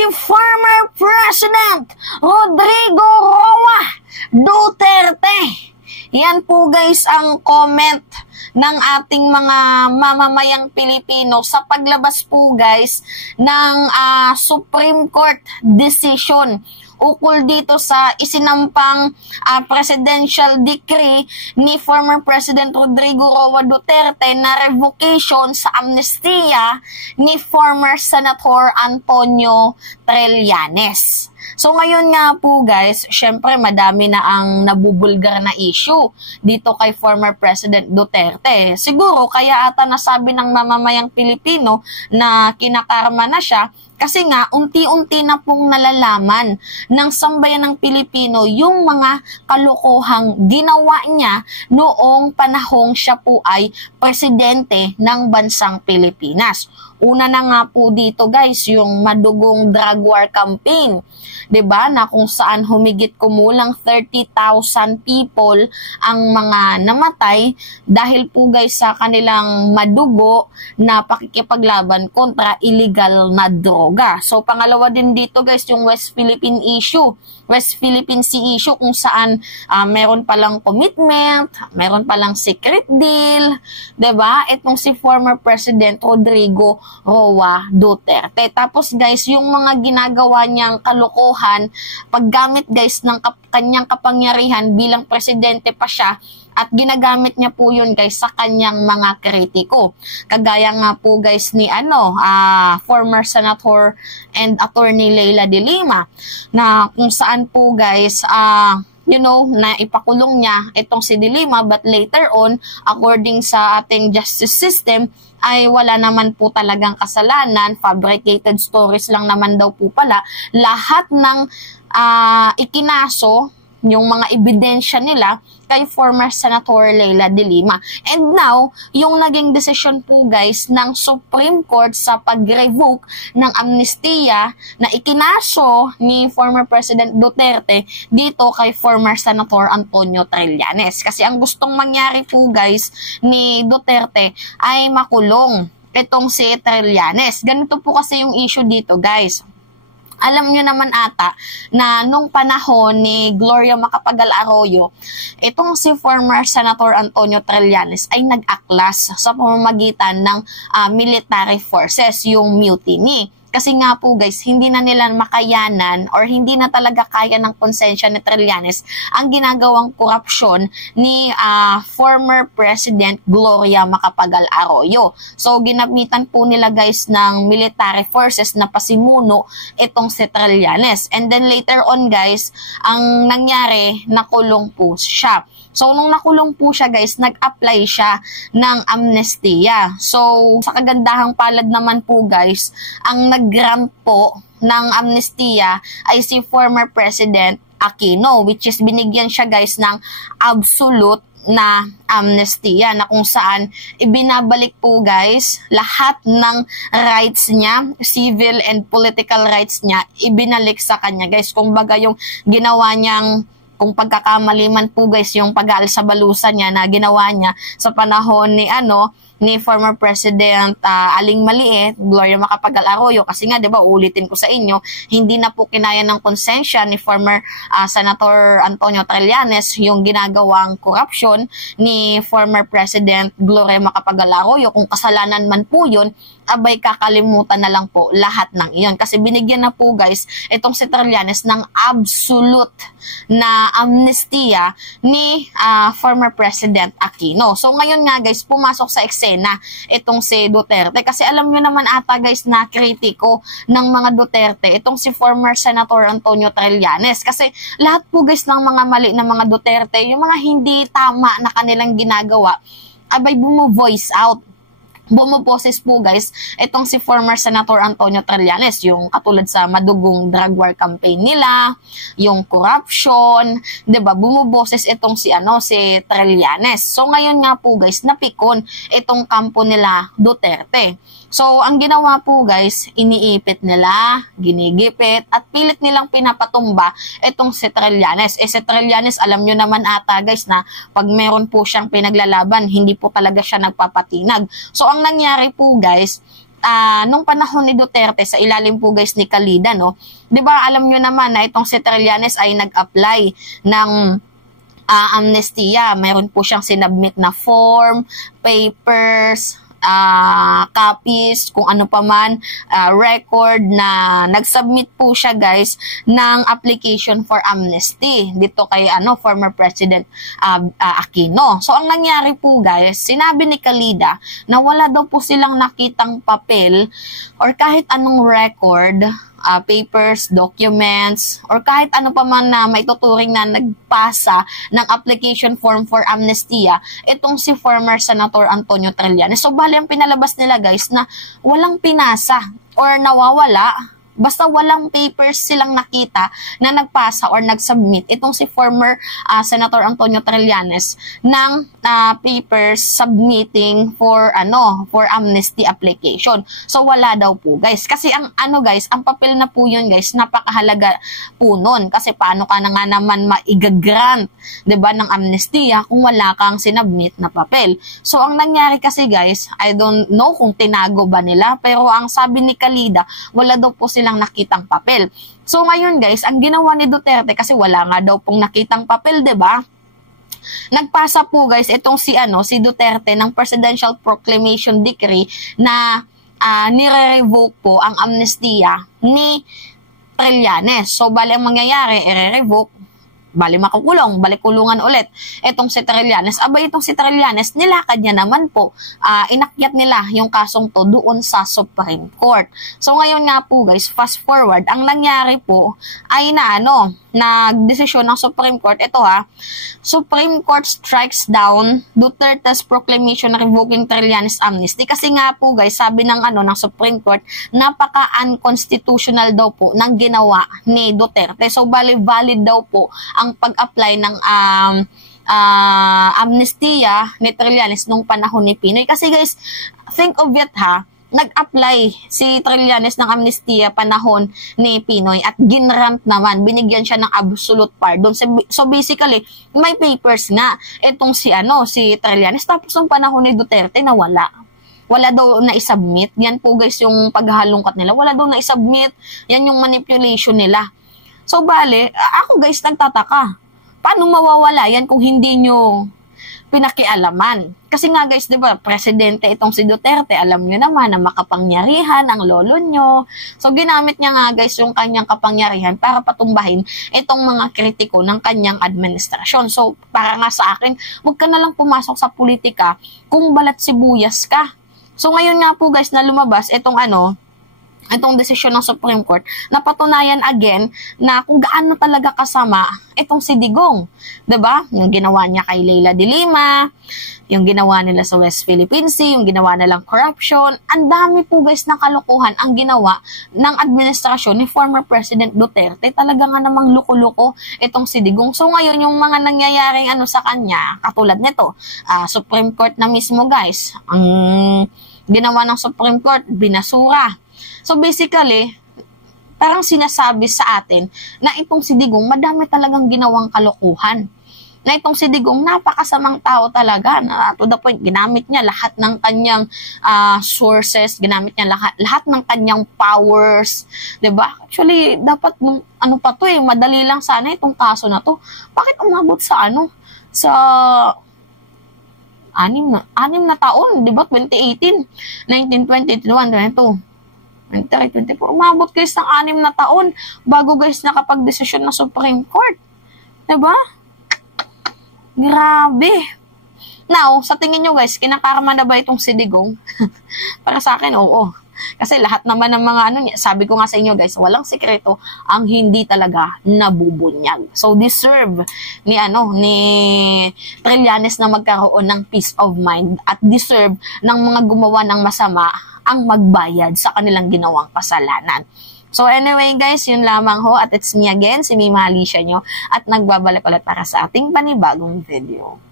si former President Rodrigo Roa Duterte. Yan po guys ang comment ng ating mga mamamayang Pilipino sa paglabas po guys ng Supreme Court decision ukol dito sa isinampang presidential decree ni former President Rodrigo Roa Duterte na revocation sa amnestia ni former Senator Antonio Trillanes. So ngayon nga po guys, syempre madami na ang nabubulgar na issue dito kay former President Duterte. Siguro kaya ata nasabi ng mamamayang Pilipino na kinakarma na siya kasi nga unti-unti na pong nalalaman ng sambayan ng Pilipino yung mga kalukuhang ginawa niya noong panahong siya po ay presidente ng bansang Pilipinas. Una na nga po dito guys, yung madugong drug war campaign. 'Di ba? Na kung saan humigit kumulang 30,000 people ang mga namatay dahil po guys sa kanilang madugo na pakikipaglaban kontra illegal na droga. So pangalawa din dito guys yung West Philippine Sea issue kung saan meron palang commitment, meron palang secret deal, 'di ba? Itong si former President Rodrigo Roa Duterte. Tapos guys, yung mga ginagawa niyang kalokohan, paggamit guys ng kanyang kapangyarihan bilang presidente pa siya at ginagamit niya po yun guys sa kanyang mga kritiko. Kagaya nga po guys ni former Senator and Attorney Leila de Lima na kung saan po guys na ipakulong niya itong si de Lima, but later on, according sa ating justice system, ay wala naman po talagang kasalanan, fabricated stories lang naman daw po pala. Lahat ng ikinaso, yung mga ebidensya nila kay former Senator Leila de Lima. And now, yung naging desisyon po guys ng Supreme Court sa pag-revoke ng amnestia na ikinaso ni former President Duterte dito kay former Senator Antonio Trillanes. Kasi ang gustong mangyari po guys ni Duterte ay makulong itong si Trillanes. Ganito po kasi yung issue dito guys. Alam nyo naman ata na nung panahon ni Gloria Macapagal-Arroyo, itong si former Senator Antonio Trillanes ay nag-aklas sa pamamagitan ng military forces, yung mutiny. Kasi nga po guys, hindi na nila makayanan or hindi na talaga kaya ng konsensya ni Trillanes ang ginagawang korupsyon ni former President Gloria Macapagal-Arroyo. So ginamitan po nila guys ng military forces na pasimuno itong si Trillanes. And then later on guys, ang nangyari, nakulong po siya. So, nung nakulong po siya guys, nag-apply siya ng amnestia. So, sa kagandahang palad naman po guys, ang nag-grant po ng amnestia ay si former President Aquino, which is binigyan siya guys ng absolute na amnestia na kung saan ibinabalik po guys lahat ng rights niya, civil and political rights niya, ibinalik sa kanya guys. Kung baga yung ginawa niyang kung pagkakamaliman po guys yung pag-aalis sa balusan niya na ginawa niya sa panahon ni former President Aling Maliit, Gloria Macapagal-Arroyo, kasi nga 'di ba ulitin ko sa inyo, hindi na po kinaya ng konsensya ni former Senator Antonio Trillanes yung ginagawang corruption ni former President Gloria Macapagal-Arroyo. Kung kasalanan man po yun, abay kakalimutan na lang po lahat ng iyon. Kasi binigyan na po guys itong si Trillanes ng absolute na amnestia ni former President Aquino. So ngayon nga guys, pumasok sa eksena itong si Duterte. Kasi alam nyo naman ata guys na kritiko ng mga Duterte itong si former Senator Antonio Trillanes. Kasi lahat po guys ng mga mali ng mga Duterte, yung mga hindi tama na kanilang ginagawa, abay bumo-voice out. Bumoboses po guys itong si former Senator Antonio Trillanes, yung katulad sa madugong drug war campaign nila, yung corruption, 'di ba? Bumoboses itong si Trillanes. So ngayon nga po guys, napikon itong kampo nila Duterte. So ang ginawa po guys, iniipit nila, ginigipit at pilit nilang pinapatumba itong si Trillanes. Si Trillanes, alam nyo naman ata guys na pag meron po siyang pinaglalaban, hindi po talaga siya nagpapatinag. So ang nangyari po guys, nung panahon ni Duterte, sa ilalim po guys ni Calida, no? 'Di ba alam nyo naman na itong si Trillanes ay nag-apply ng amnestia. Mayroon po siyang sinubmit na form, papers, copies, kung ano pa man, record na nag-submit po siya guys ng application for amnesty dito kay former President Aquino. So ang nangyari po guys, sinabi ni Calida na wala daw po silang nakitang papel or kahit anong record, papers, documents, or kahit ano pa man na maituturing na nagpasa ng application form for amnestia, itong si former Senator Antonio Trillanes. So, bali ang pinalabas nila guys na walang pinasa or nawawala, basta walang papers silang nakita na nagpasa or nag-submit itong si former Senator Antonio Trillanes ng papers submitting for amnesty application. So wala daw po guys. Kasi ang guys, ang papel na po yun guys, napakahalaga po nun. Kasi paano ka na nga naman maigagrant, 'di ba, ng amnestia kung wala kang sinubmit na papel. So ang nangyari kasi guys, I don't know kung tinago ba nila, pero ang sabi ni Calida, wala daw po silang nakitang papel. So ngayon guys, ang ginawa ni Duterte, kasi wala nga daw pong nakitang papel, 'di ba? Nagpasa po guys itong si Duterte ng Presidential Proclamation Decree na nire-revoke po ang amnestia ni Trillanes. So bali ang mangyayari, i-revoke, bali makukulong, balik kulungan ulit itong si Trillanes. Abay itong si Trillanes, nilakad niya naman po, inakyat nila yung kasong to doon sa Supreme Court. So ngayon nga po guys, fast forward, ang nangyari po ay nagdesisyon ng Supreme Court, Supreme Court strikes down Duterte's proclamation revoking Trillanes amnesty. Kasi nga po guys, sabi ng Supreme Court, napaka-unconstitutional daw po ng ginawa ni Duterte. So bali valid daw po ang pag-apply ng amnestia ni Trillanes nung panahon ni Pinoy. Kasi guys, think of it nag-apply si Trillanes ng amnestia panahon ni Pinoy at ginrant naman, binigyan siya ng absolute pardon. So basically, may papers nga itong si Trillanes, tapos nung panahon ni Duterte nawala. Wala daw na isubmit. Yan po guys yung paghahalongkat nila. Wala daw na isubmit. Yan yung manipulation nila. So bale, ako guys nagtataka. Paano mawawala yan kung hindi nyo pinakialaman? Kasi nga guys, 'di ba, presidente itong si Duterte, alam niyo naman na makapangyarihan ang lolo nyo. So ginamit niya nga guys yung kanyang kapangyarihan para patumbahin itong mga kritiko ng kanyang administrasyon. So para nga sa akin, huwag ka na lang pumasok sa politika kung balat sibuyas ka. So ngayon nga po guys na lumabas itong desisyon ng Supreme Court, napatunayan again na kung gaano talaga kasama itong si Digong. 'Di ba? Yung ginawa niya kay Leila de Lima, yung ginawa nila sa West Philippine Sea, yung ginawa nilang corruption. Ang dami po guys ng kalokohan ang ginawa ng administrasyon ni former President Duterte. Talaga nga namang luko-luko itong si Digong. So ngayon yung mga nangyayaring sa kanya, katulad nito, Supreme Court na mismo guys, ang ginawa ng Supreme Court, binasura. So basically, parang sinasabi sa atin na itong si Digong madami talagang ginawang kalokohan. Na itong si Digong napakasamang tao talaga, na to the point ginamit niya lahat ng kanyang sources, ginamit niya lahat ng kanyang powers, 'di ba? Actually, dapat nung madali lang sana itong kaso na to. Bakit umabot sa sa 6 na taon, 'di ba? 2018, 19, 20, 21, 22. 23, 24. Umabot guys ng 6 na taon bago guys nakapag-desisyon ng Supreme Court. Diba? Grabe. Now, sa tingin nyo guys, kinakarma na ba itong si Digong? Para sa akin, oo. Kasi lahat naman ng mga sabi ko nga sa inyo guys, walang sekreto ang hindi talaga nabubunyag. So deserve ni Trillanes na magkaroon ng peace of mind at deserve ng mga gumawa ng masama ang magbayad sa kanilang ginawang kasalanan. So anyway guys, yun lamang ho, at it's me again, si Mima Alicia nyo, at nagbabalik ulit para sa ating panibagong video.